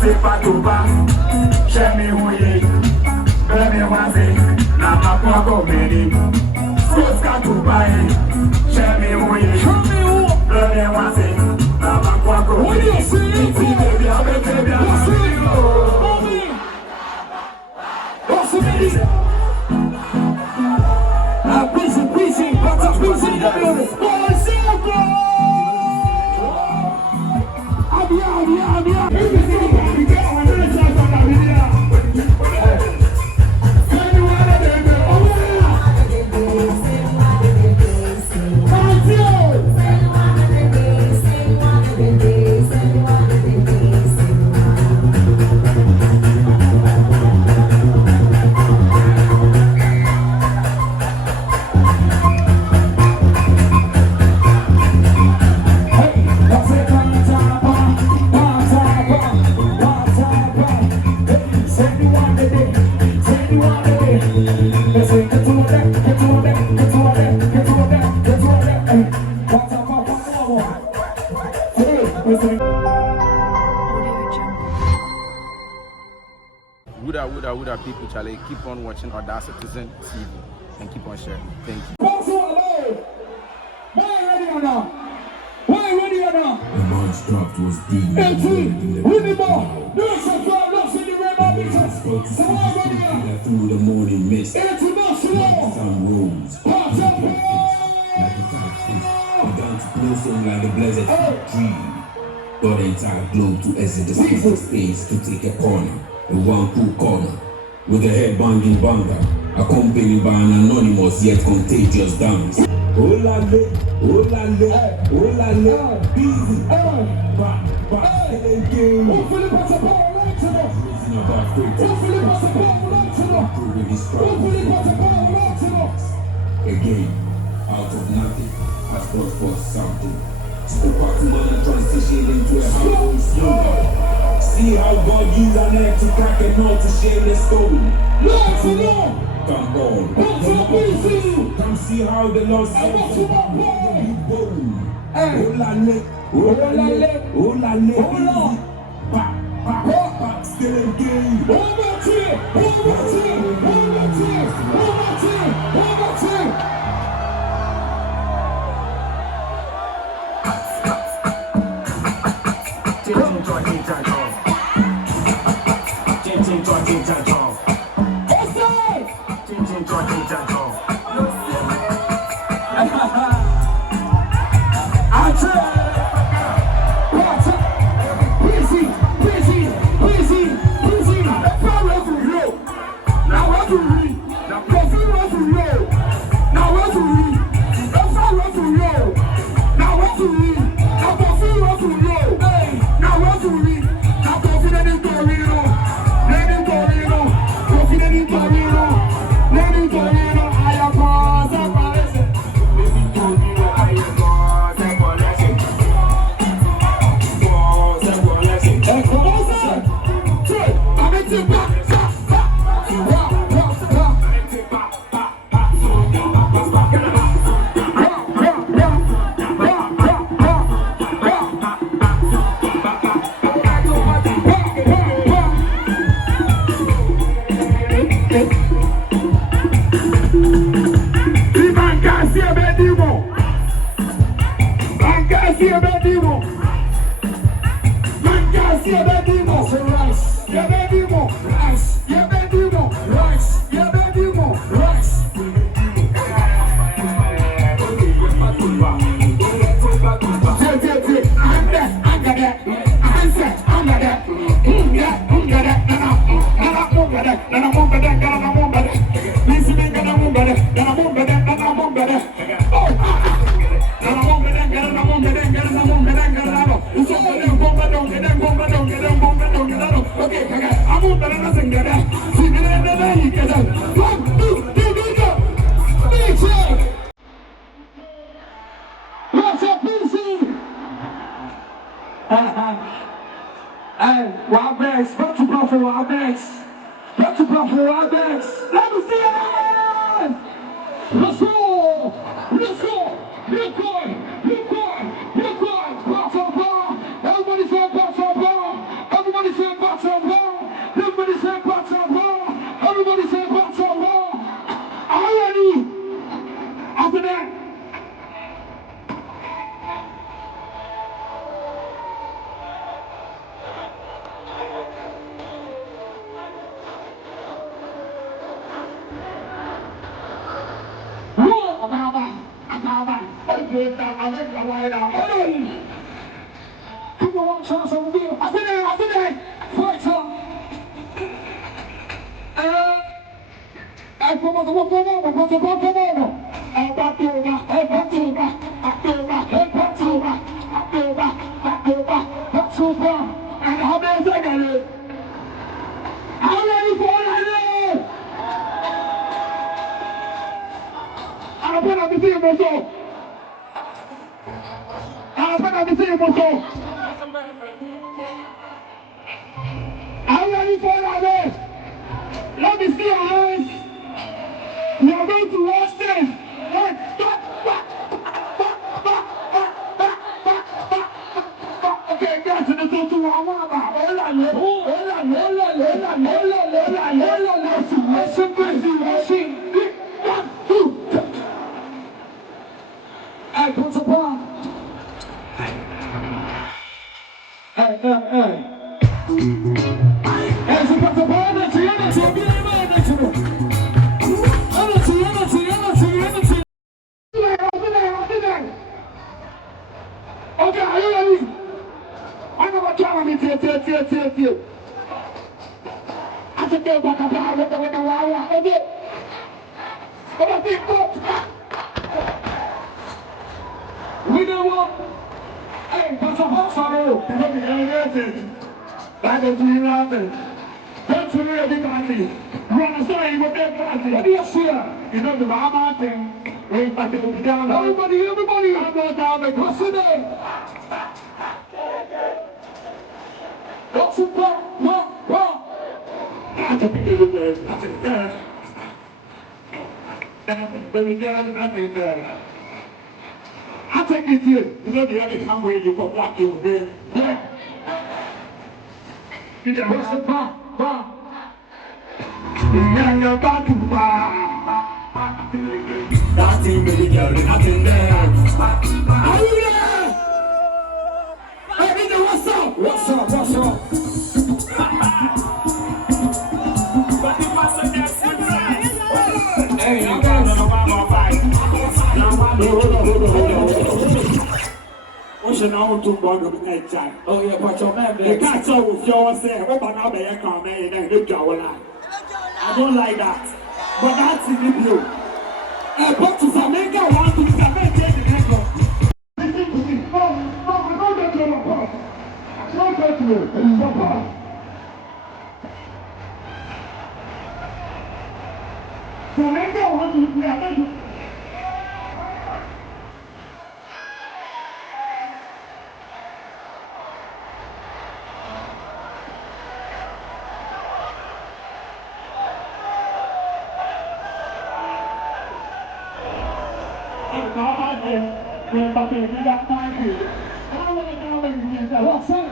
C'est Patapaa, j'aime mouiller, j'aime manger, n'a pas quoi comédie. C'est Patapaa, j'aime mouiller, j'aime manger, n'a pas quoi comédie. C'est bien, c'est bien. Busy, Patapaa, busy. Would people, Charlie, keep on watching OdaCitizenTV and keep on sharing. Thank you. The man's draft was deep. Winneba through the morning mist. International Sun rose. Patapaa. Like a catfish. Began to blossom like the blessed tree. Got the entire globe to exit the space to take a corner. A one cool corner. With a head banging banger. Accompanied by an anonymous yet contagious dance. Oh la le, oh la le, oh la le, busy. Hopefully Patapaa like to know. Hopefully Patapaa like to know. Hopefully Patapaa like to know. Again, out of nothing, has brought forth something. Spoke out to man and transition into a household slogan. See how God used an egg to crack a nut to share the stone. Like to know. Come on. Come see how the Lord said you bone. Oh la le, oh la le, oh la le, oh la. Back, still in game. Listen, Hey, wild bags, back to Buffalo, wild bags. Back to Buffalo, wild bags. Let me see it! Let's go! Let's go! You're good! You're good! You're good! Patapaa! Everybody say Patapaa! Everybody say Patapaa! Everybody say Patapaa! Everybody say Patapaa! Are you ready? After that, come on, chance over here. After that, fight up. Let me see your hands. We are going to watch this. Okay, guys, to the two to one. Hey, Patapaa. Hey. Hey, so Patapaa, energy. Okay, are you ready? I know what you're going to do. I said, go back up with the wire. Okay. But I think, we know what? Hey, Patapaa, sorry. You're going to be elevated. That is nothing. That's really big party. You understand? You're a big party. What do you see? You know the Mama thing. Everybody, I'm not down the custody. What's it for? What? I think it is nothing there. Baby girl, nothing there. I take it here. You know the other time where you got black you there. Yeah. You know what's it for? Yeah, you're back to nothing, baby girl, nothing there. Are you there? Hey, nigga, what's up? Hey, you guys. What's your name to go to the night time? Oh, yeah, but your man, you can't tell with yourself. What about now, you come in and you go alive? I don't like that. But that's in the view. But to Jamaica, I want to Jamaica the next one. Listen to me. No, I don't get to my part. I don't get to it. It's my part. Jamaica, I want to Jamaica. What's it?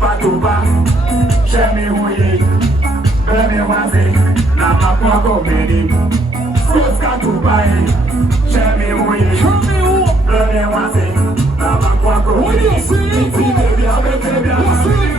Patapaa, Shemi Huye, Bemi Waze, Nama Kwako Meni, Skoska Tubai, Shemi Huye, Bemi Waze, Nama Kwako Meni, Baby, I'm a baby, I'm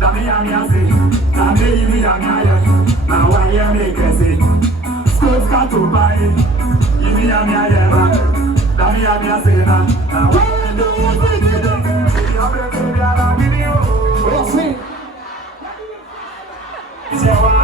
Dami amiasi, dami ibi amaya, na waya mekesi. Skos katubai, ibi amaya, dami amiasi na waya do wazigide. Yabre kubiara video. Osi. Sewa.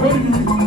Ready.